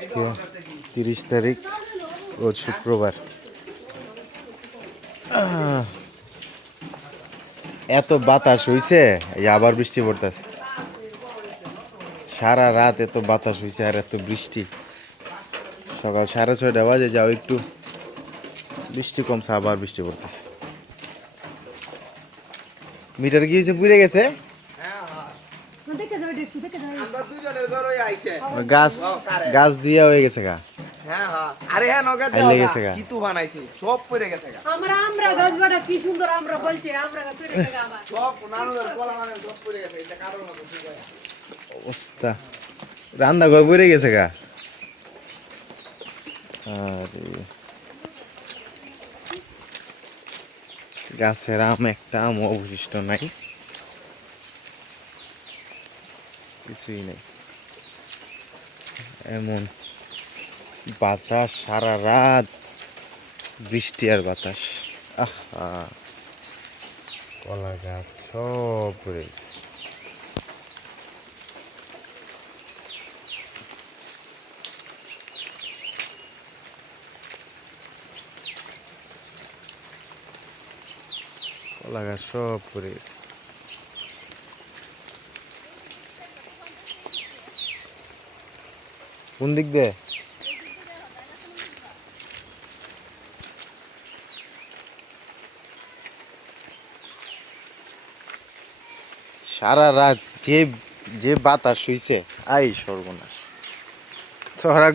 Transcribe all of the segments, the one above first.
আজকে 30 তারিখ, রোজ শুক্রবার। এত বাতাস হইছে, এই আবার বৃষ্টি পড়তেছে। সারা রাত এত বাতাস হইছে আর এত বৃষ্টি। সকাল 6:30 বাজে যাও একটু বৃষ্টি কমছে, আবার বৃষ্টি পড়তেছে। মিটার কি হয়েছে, পুড়ে গেছে? গাছ গাছ দিয়া হয়ে গেছে গা। আরে হ্যাঁ নগদ আইলে গেছে গা। কি তু বানাইছে সব পড়ে গেছে গা। আমরা গাছ বাটা কি সুন্দর আমরা বলছি আমরা গাছ পড়ে গেছে আবার সব নানুদের কলা মানে সব পড়ে গেছে, এটা কারণ মতো ঠিক আছে। অবস্থা, রান্না ঘর পুড়ে গেছে গা। আরে গাছের আম, একটা আম অবশিষ্ট নাই, কিছুই নেই। এমন বাতাস, সারা রাত বৃষ্টি আর বাতাস। আহা, কলা গাছ সব পড়ে গেছে। কলা গাছ সব পড়ে গেছে। কোন দিক দিয়ে? সারা রাত যে যে বাতাস হইছে, আই সর্বনাশ। তোরা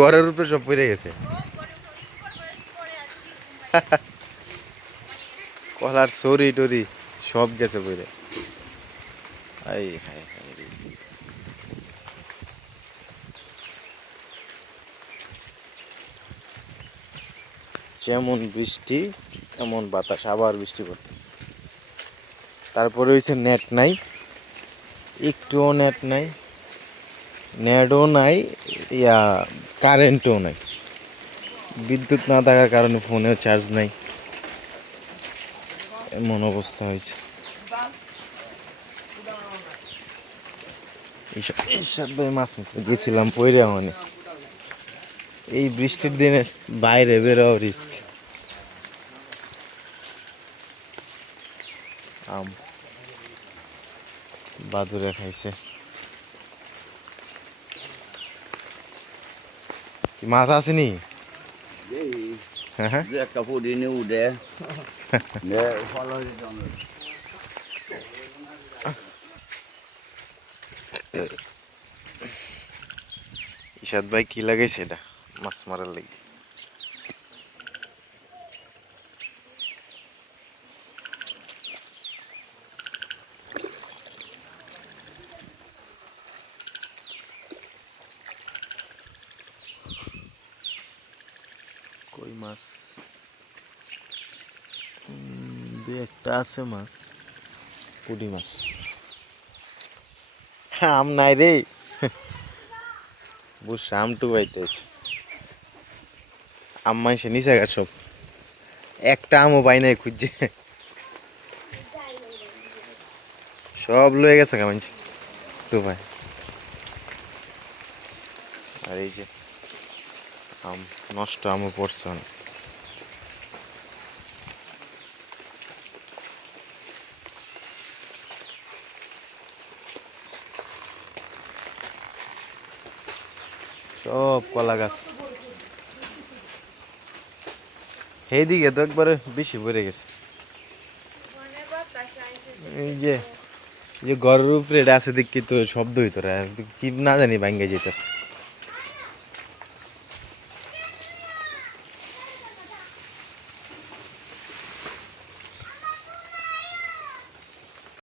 ঘরের উপরে সব পড়ে গেছে। কলার সরি টরি সব গেছে পড়ে। আই হাই হাই রে। যেমন বৃষ্টি এমন বাতাস, আবার বৃষ্টি পড়তেছে। তারপরে হইছে নেট নাই, একটুও নেট নাই, নেটও নাই, ইয়া কারেন্টও নাই। বিদ্যুৎ না থাকার কারণে ফোনেও চার্জ নাই, এমন অবস্থা হয়েছে। এইসব মাছ মারতে গেছিলাম, পইরা মানে এই বৃষ্টির দিনে বাইরে বেরোও রিস্ক। আম বাদুরে খাইছে। কি মাছ আসেনি? হ্যাঁ, যে একটা পুরি নিয়ে উঠে ফলো ইশাদ ভাই কি লাগাইছে এটা মাছ মারার লাগি? কই মাছ দুই একটা আছে মাছ, পুঁটি মাছ। আম নাই রে, বুঝ আম টুবাইতেছে। আম মাইসে নিচে গা সব, একটা আমও পাই নাই খুঁজছে, সব লয়ে গেছে গা মাইসে টুবাই। আর এই যে আম নষ্ট, আমও পড়ছে অনেক। সব কলা গাছ এইদিকে তো একবারে বেশি ভরে গেছে। এই যে যে ঘরের উপরে এটা আছে দেখি তো শব্দ হইতো, কি না জানি ভাঙ্গে যেতেছে।